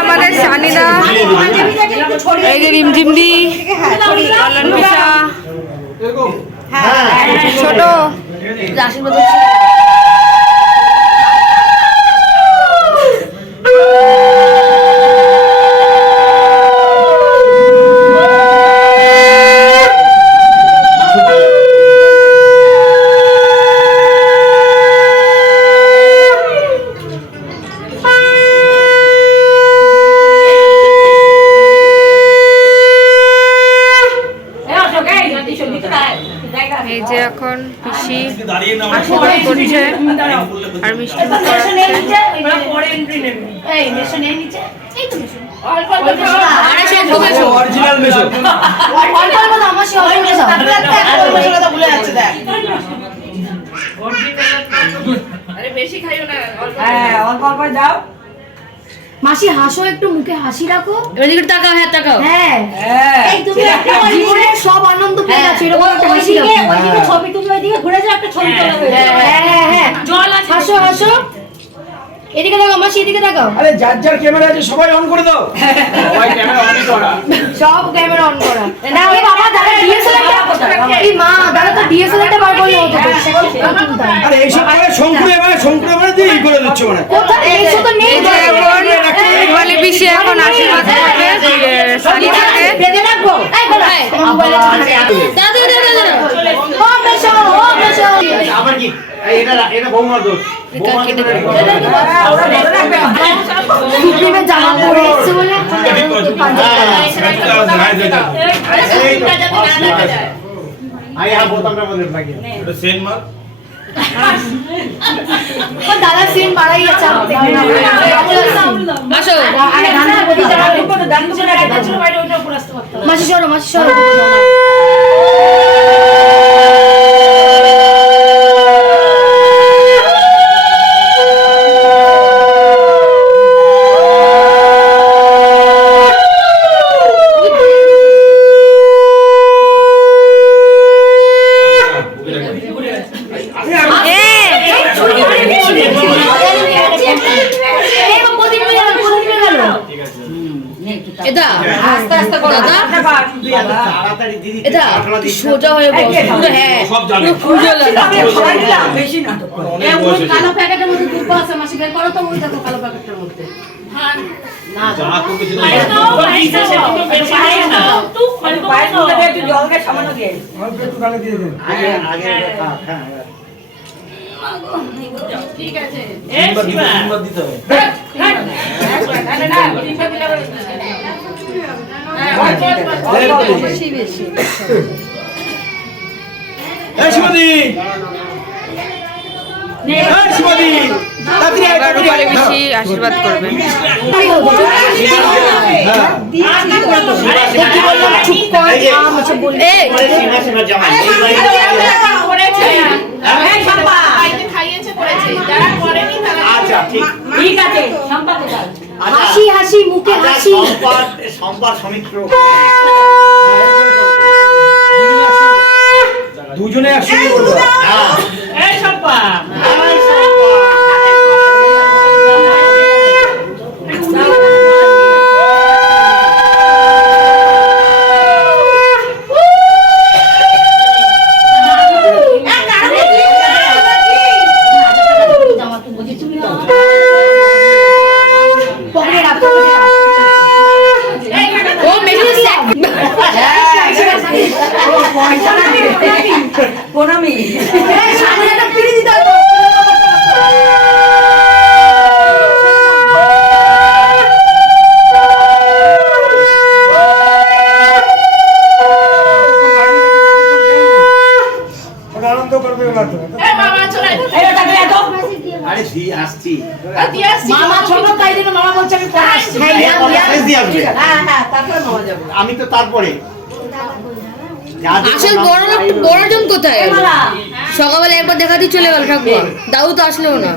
আমাদের সানিদা, এই যে রিমঝিমদি, ছোট এই যে এখন পিসি আশীর্বাদ করছে আর মিষ্টি মাসি হাসো, একটু মুখে হাসি রাখো। এদিকে তাকাও, হ্যাঁ তাকাও, হ্যাঁ এই তুমি জীবনের সব আনন্দ পেয়ে গেছো, এরকম একটা হাসি রাখো। ওইদিকে ছবি, তুমি ওইদিকে ঘুরে যাও, একটা ছবি তোলা হয়ে যাবে। হ্যাঁ হ্যাঁ জল আছে, হাসো হাসো। এদিকে তাকাও মাসি, এদিকে তাকাও। আরে যার যার ক্যামেরা আছে সবাই অন করে দাও। সবাই ক্যামেরা অন করা, সব ক্যামেরা অন করা। না ওই বাবা দাদা ডিএসএলআরটা কোথায়? এই মা দাদা তো ডিএসএলআরটা বার করলে হতো। আরে এই সব করে শঙ্কুরে দিয়ে ই করে দিচ্ছ মানে। কোথায় এসো তো নেই। বলে পিসি এখন আশীর্বাদ করবে সানিদাকে। বেঁধে রাখবো। এই বলা মোবাইলে দাদা দাদা দাদা ও বেশো ও বেশো। আবার কি এটা বৌমার দোষ। সুপ্রিমের জামা পরে এসছে বলে দাদা সিন মারাই আছে। মাসি সরো, মাসি সরো। সোজা হয়ে বসে বেশি না কালো প্যাকেটের মধ্যে দুধ আছে মাসি বের করো তো। ওই দেখো কালো প্যাকেটের মধ্যে ঠিক আছে আশীর্বাদ করবে। হাসি হাসি মুখে হাসি। সম্পাদ সমিত্র দুজনে একসঙ্গে বলবো। এই সম্পাদ আমি তো তারপরে আসল বড়জন কোথায়? সকালবেলা একবার দেখাতে চলে গেল ঠাকুর, দাউ তো আসলেও না।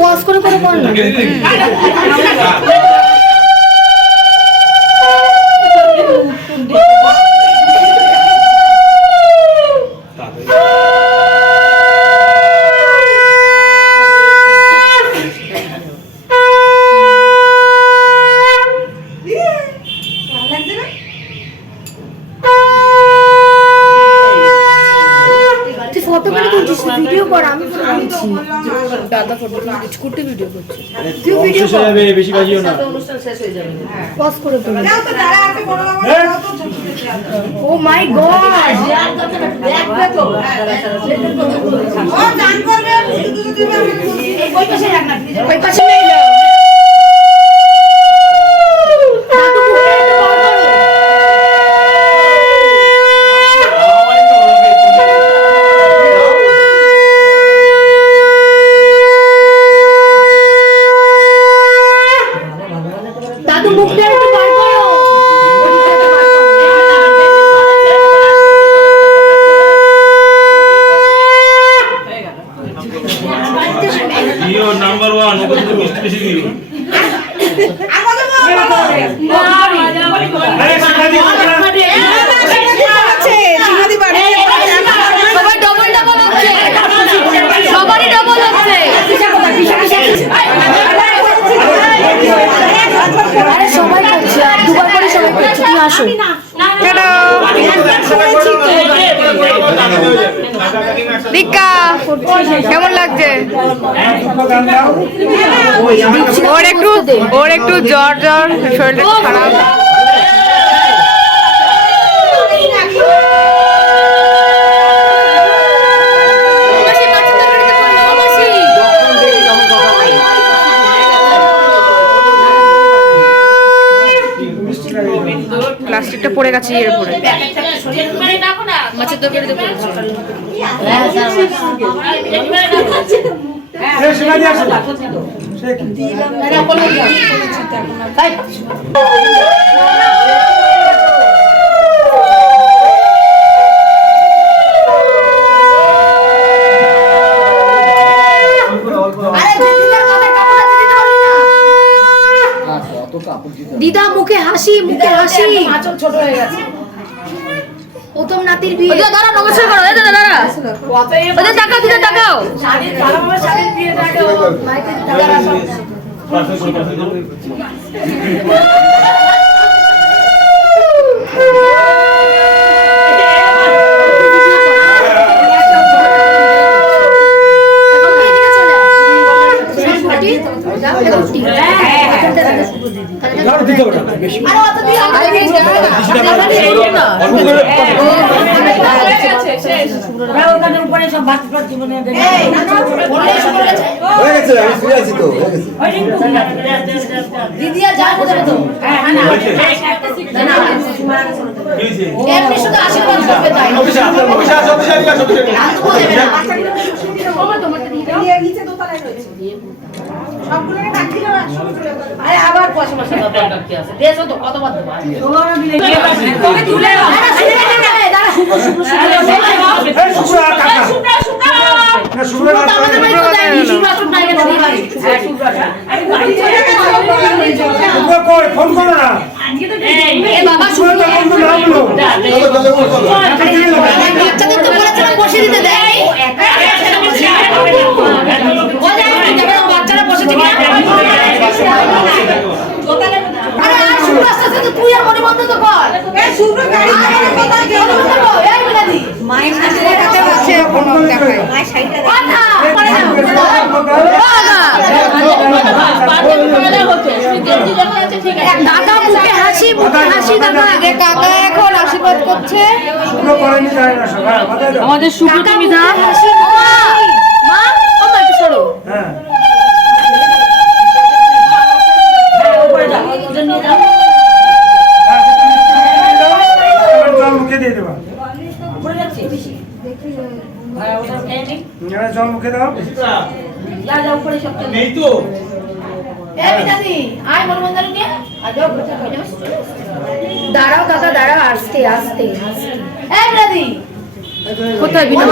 পজ করে করে কর না। ফটো কুটি ভিডিও করছে। তুই ভিডিও শেষ হয়ে যাবে, বেশি বাজিও না। পজ করে ফেলো। ও মাই গড ওই পাশে নেই না। দাদু মুখটা একটু বার করো। দিও নাম্বার 1 ওকে তো বেশি বেশি দিও সবাই ডবল ডবল হচ্ছে, সবারই ডবল হচ্ছে। আরে সবাই করছে, আর দুবার করে সবাই করছে। তুমি আসো। দীক্ষা কেমন লাগছে? ওর একটু জ্বর জ্বর, শরীরটা খারাপ। প্লাস্টিকটা পড়ে গেছে এর উপরে, মাছের তরকারিতে পড়েছে। দিদা মুখে হাসি, মুখে হাসি। ছোট হয়ে গেছে। প্রথম নাতির বিয়ে। দাঁড়া, নমস্কার করো। দাদা দাঁড়া, ওদের তাকাও, দিদা তাকাও। আবার পয়সা মাসে কি আছে দেশ তো কতবার দেবো ফোন করো না বাবা বাচ্চাদের তো বলেছিলাম বসে দিতে দেয় বাচ্চারা বসে থেকে তুই আর মনে বন্ধ তো কর মায়ের দাদা মুখে হাসি, মুখে হাসি। দাদা আগে কাকা এখন আশীর্বাদ করছে আমাদের সুপ্রতিমিতা মা, মা একটু সরো। মুখে দিয়ে দেবা, জল মুখে দাও। নেই তো দাঁড়াও কাকা দাঁড়াও, আসতে আসতে। কোথায় বিনা